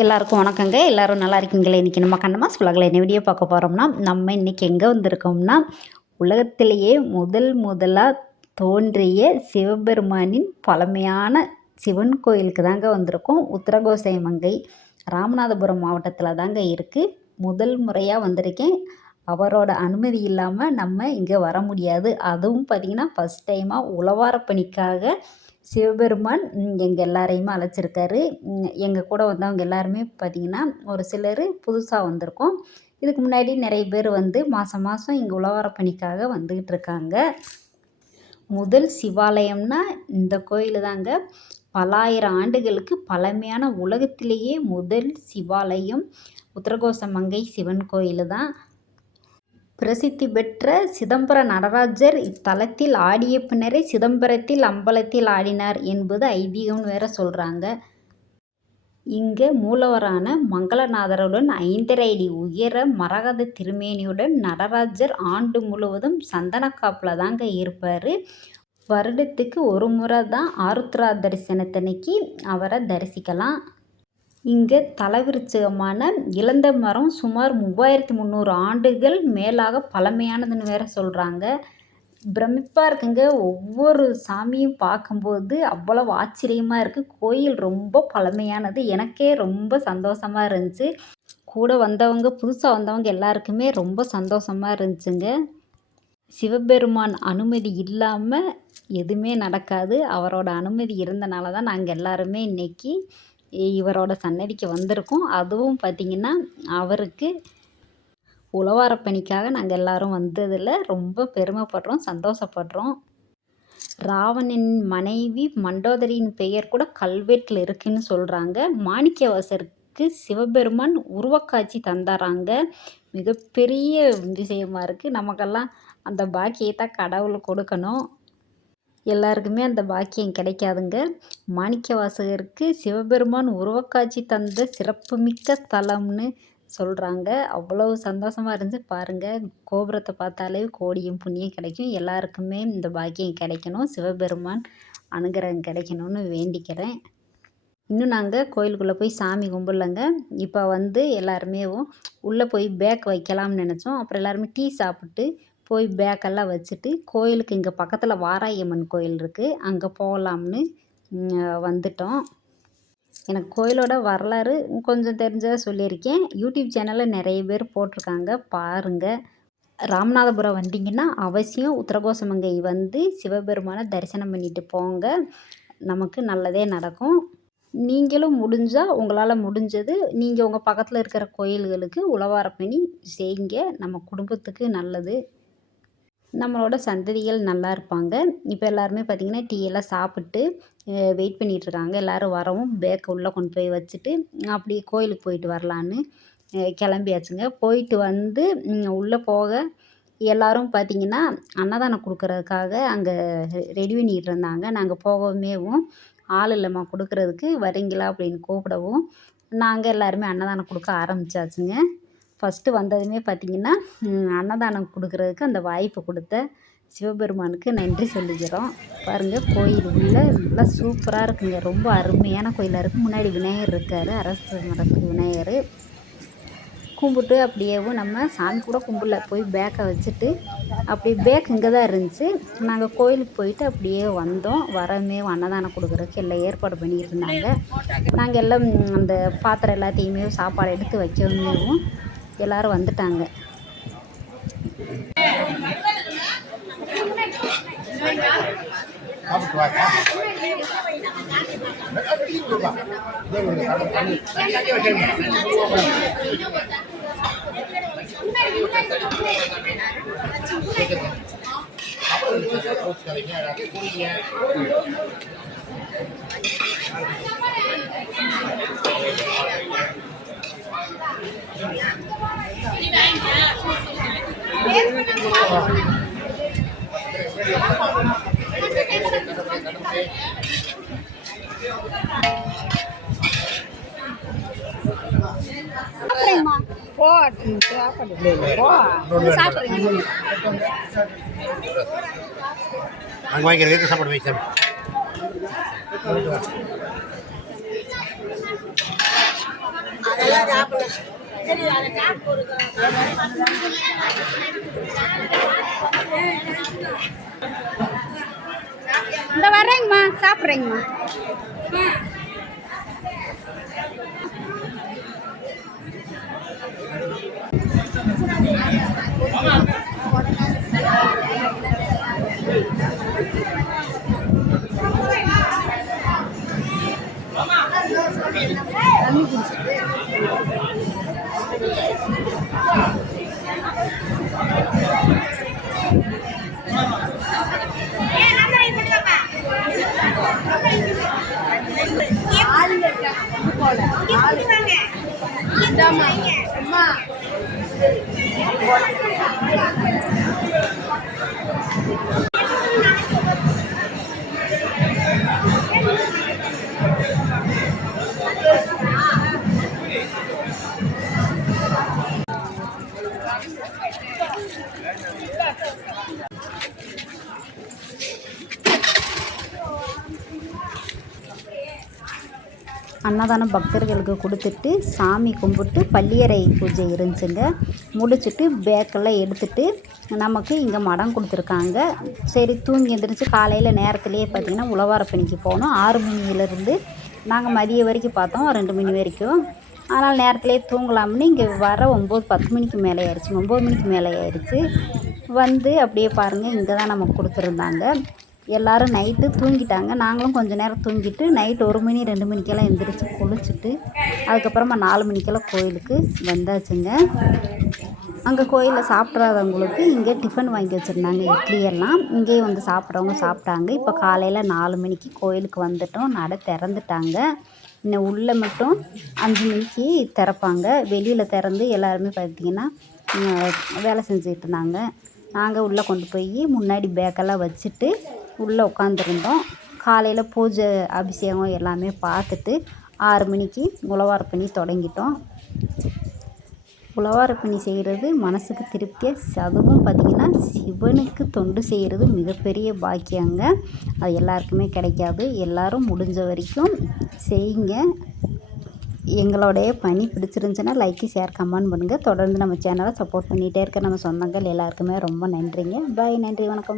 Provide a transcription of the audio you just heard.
எல்லாருக்கும் வணக்கங்க. எல்லாரும் நல்லா இருக்கீங்களா? இன்றைக்கி நம்ம கண்ணம்மாஸ் விலாகில் என்ன வீடியோ பார்க்க போகிறோம்னா, நம்ம இன்றைக்கி எங்கே வந்திருக்கோம்னா, உலகத்திலேயே முதலாக தோன்றிய சிவபெருமானின் பழமையான சிவன் கோயிலுக்கு தாங்க வந்திருக்கோம். உத்தரகோசை மங்கை ராமநாதபுரம் மாவட்டத்தில் தாங்க இருக்குது. முதல் முறையாக வந்திருக்கேன். அவரோட அனுமதி இல்லாமல் நம்ம இங்கே வர முடியாது. அதுவும் பார்த்திங்கன்னா ஃபஸ்ட் டைமாக உழவார பணிக்காக சிவபெருமான் எங்கள் எல்லாரையுமே அழைச்சிருக்காரு. எங்கள் கூட வந்தவங்க எல்லாருமே பார்த்திங்கன்னா ஒரு சிலர் புதுசாக வந்திருக்கோம். இதுக்கு முன்னாடி நிறைய பேர் வந்து மாதம் மாதம் இங்கே உழவார பணிக்காக வந்துக்கிட்டு இருக்காங்க. முதல் சிவாலயம்னா இந்த கோயில் தாங்க. பல்லாயிரம் ஆண்டுகளுக்கு பழமையான உலகத்திலேயே முதல் சிவாலயம் உத்தரகோச மங்கை சிவன் கோயில் தான். பிரசித்தி பெற்ற சிதம்பர நடராஜர் இத்தலத்தில் ஆடிய பின்னரே சிதம்பரத்தில் அம்பலத்தில் ஆடினார் என்பது ஐதீகம்னு வேற சொல்கிறாங்க. இங்கே மூலவரான மங்களநாதருடன் 5.5 அடி உயர மரகத திருமேனியுடன் நடராஜர் ஆண்டு முழுவதும் சந்தனக்காப்பில் தாங்க இருப்பார். வருடத்துக்கு ஒரு முறை தான் ஆருத்ரா தரிசனத்தன்னைக்கு அவரை தரிசிக்கலாம். இங்கே தலவிருட்சகமான இலந்த மரம் சுமார் 3300 ஆண்டுகள் மேலாக பழமையானதுன்னு வேற சொல்கிறாங்க. பிரமிப்பாக இருக்குங்க. ஒவ்வொரு சாமியும் பார்க்கும்போது அவ்வளவு ஆச்சரியமாக இருக்குது. கோயில் ரொம்ப பழமையானது. எனக்கே ரொம்ப சந்தோஷமாக இருந்துச்சு. கூட வந்தவங்க புதுசாக வந்தவங்க எல்லாருக்குமே ரொம்ப சந்தோஷமாக இருந்துச்சுங்க. சிவபெருமான் அனுமதி இல்லாமல் எதுவுமே நடக்காது. அவரோட அனுமதி இருந்தனால தான் நாங்கள் எல்லாருமே இன்றைக்கி இவரோட சன்னதிக்கு வந்திருக்கோம். அதுவும் பார்த்திங்கன்னா அவருக்கு உழவார பணிக்காக நாங்கள் எல்லோரும் வந்ததில் ரொம்ப பெருமைப்படுறோம், சந்தோஷப்படுறோம். ராவணன் மனைவி மண்டோதரியின் பெயர் கூட கல்வெட்டில் இருக்குதுன்னு சொல்கிறாங்க. மாணிக்கவாசருக்கு சிவபெருமான் உருவக்காட்சி தந்தாராங்க. மிகப்பெரிய விஷயமா இருக்குது. நமக்கெல்லாம் அந்த பாக்கியத்தை கடவுள் கொடுக்கணும். எல்லாருக்குமே அந்த பாக்கியம் கிடைக்காதுங்க. மாணிக்கவாசகருக்கு சிவபெருமான் உருவக்காட்சி தந்த சிறப்புமிக்க தலம்னு சொல்கிறாங்க. அவ்வளவு சந்தோஷமாக இருந்துச்சு பாருங்கள். கோபுரத்தை பார்த்தாலே கோடியும் புண்ணியம் கிடைக்கும். எல்லாருக்குமே இந்த பாக்கியம் கிடைக்கணும். சிவபெருமான் அனுகிரகம் கிடைக்கணும்னு வேண்டிக்கிறேன். இன்னும் நாங்கள் கோயிலுக்குள்ளே போய் சாமி கும்பிடலங்க. இப்போ வந்து எல்லாருமே உள்ளே போய் பேக் வைக்கலாம்னு நினச்சோம். அப்புறம் எல்லாருமே டீ சாப்பிட்டு போய் பேக்கெல்லாம் வச்சுட்டு கோயிலுக்கு இங்கே பக்கத்தில் வாராயம்மன் கோயில் இருக்குது, அங்கே போகலாம்னு வந்துட்டோம். எனக்கு கோயிலோட வரலாறு கொஞ்சம் தெரிஞ்சதை சொல்லியிருக்கேன். யூடியூப் சேனலில் நிறைய பேர் போட்டிருக்காங்க, பாருங்கள். ராமநாதபுரம் வந்தீங்கன்னா அவசியம் உத்தரகோசமங்கை வந்து சிவபெருமானை தரிசனம் பண்ணிட்டு போங்க. நமக்கு நல்லதே நடக்கும். நீங்களும் முடிஞ்சால் உங்களால் முடிஞ்சது நீங்கள் உங்கள் பக்கத்தில் இருக்கிற கோயில்களுக்கு உழவார பணி செய்யுங்க. நம்ம குடும்பத்துக்கு நல்லது. நம்மளோட சந்ததிகள் நல்லா இருப்பாங்க. இப்போ எல்லாருமே பார்த்திங்கன்னா டீ எல்லாம் சாப்பிட்டு வெயிட் பண்ணிகிட்ருக்காங்க. எல்லோரும் வரவும் பேக்கை உள்ளே கொண்டு போய் வச்சுட்டு அப்படியே கோயிலுக்கு போயிட்டு வரலான்னு கிளம்பியாச்சுங்க. போயிட்டு வந்து உள்ளே போக எல்லோரும் பார்த்திங்கன்னா அன்னதானம் கொடுக்குறதுக்காக அங்கே ரெடி பண்ணிகிட்டு இருந்தாங்க. நாங்கள் போகவுமேவும் ஆள் இல்லைம்மா கொடுக்குறதுக்கு, வரீங்களா அப்படின்னு கூப்பிடவும் நாங்கள் எல்லாருமே அன்னதானம் கொடுக்க ஆரம்பித்தாச்சுங்க. ஃபஸ்ட்டு வந்ததுமே பார்த்திங்கன்னா அன்னதானம் கொடுக்குறதுக்கு அந்த வாய்ப்பு கொடுத்த சிவபெருமானுக்கு நன்றி சொல்லிக்கிறோம். பாருங்கள் கோயில் உள்ள நல்லா சூப்பராக இருக்குங்க. ரொம்ப அருமையான கோயிலாக இருக்குது. முன்னாடி விநாயகர் இருக்கார், அரசு மரத்து விநாயகர். கும்பிட்டு அப்படியேவும் நம்ம சாமி கூட கும்பிடல, போய் பேக்கை வச்சுட்டு அப்படியே பேக் இங்கே தான் இருந்துச்சு. நாங்கள் கோயிலுக்கு போயிட்டு அப்படியே வந்தோம். வரமே அன்னதானம் கொடுக்குறதுக்கு எல்லாம் ஏற்பாடு பண்ணிக்கிட்டு இருந்தாங்க. நாங்கள் எல்லாம் அந்த பாத்திரம் எல்லாத்தையுமே சாப்பாடு எடுத்து வைக்கவுமேவும் எல்லோரும் வந்துட்டாங்க. அங்கே வாங்கிக்கிறதுக்கு சாப்பாடு வைக்கிறேன். இந்த வர்றேங்கம்மா, சாப்பிட்றேங்கம்மா. தண்ணி குடிச்சிட்டு அம்மா அன்னதானம் பக்தர்களுக்கு கொடுத்துட்டு சாமி கும்பிட்டு பள்ளியறை பூஜை இருந்துச்சுங்க. முடிச்சுட்டு பேக்கெல்லாம் எடுத்துகிட்டு நமக்கு இங்கே மடம் கொடுத்துருக்காங்க. சரி தூங்கி எழுந்திரிச்சு காலையில் நேரத்துலேயே பார்த்திங்கன்னா உழவாரப்பணிக்கு போனோம். 6 மணியிலேருந்து நாங்கள் மதியம் வரைக்கும் பார்த்தோம், 2 மணி வரைக்கும். ஆனால் நேரத்துலேயே தூங்கலாம்னு இங்கே வர 9-10 மணிக்கு மேலே ஆயிடுச்சு. 9 மணிக்கு மேலே ஆயிடுச்சு. வந்து அப்படியே பாருங்கள், இங்கே தான் நமக்கு கொடுத்துருந்தாங்க. எல்லோரும் நைட்டு தூங்கிட்டாங்க. நாங்களும் கொஞ்சம் நேரம் தூங்கிட்டு நைட்டு 1 மணி 2 மணிக்கெல்லாம் எந்திரிச்சு குளிச்சுட்டு அதுக்கப்புறமா 4 மணிக்கெல்லாம் கோயிலுக்கு வந்தாச்சுங்க. அங்கே கோயிலில் சாப்பிட்றாதவங்களுக்கு இங்கே டிஃபன் வாங்கி வச்சுருந்தாங்க, இட்லி எல்லாம். இங்கேயே வந்து சாப்பிட்றவங்க சாப்பிட்டாங்க. இப்போ காலையில் 4 மணிக்கு கோயிலுக்கு வந்துட்டோம். நடை திறந்துட்டாங்க. இன்னும் உள்ளே மட்டும் 5 மணிக்கு திறப்பாங்க. வெளியில் திறந்து எல்லாருமே பார்த்திங்கன்னா வேலை செஞ்சுக்கிட்டு இருந்தாங்க. நாங்கள் உள்ளே கொண்டு போய் முன்னாடி பேக்கெல்லாம் வச்சுட்டு உள்ளே உட்காந்துருந்தோம். காலையில் பூஜை அபிஷேகம் எல்லாமே பார்த்துட்டு 6 மணிக்கு உழவாரப்பணி தொடங்கிட்டோம். உழவாரப்பணி செய்கிறது மனசுக்கு திருப்தியாக, அதுவும் பார்த்திங்கன்னா சிவனுக்கு தொண்டு செய்கிறது மிகப்பெரிய பாக்கியங்க. அது எல்லாருக்குமே கிடைக்காது. எல்லோரும் முடிஞ்ச வரைக்கும் செய்யுங்க. எங்களுடைய பணி பிடிச்சிருந்துச்சுன்னா லைக்கு, ஷேர், கமெண்ட் பண்ணுங்கள். தொடர்ந்து நம்ம சேனலை சப்போர்ட் பண்ணிகிட்டே இருக்க நம்ம சொந்தங்கள் எல்லாருக்குமே ரொம்ப நன்றிங்க. பாய், நன்றி, வணக்கம்.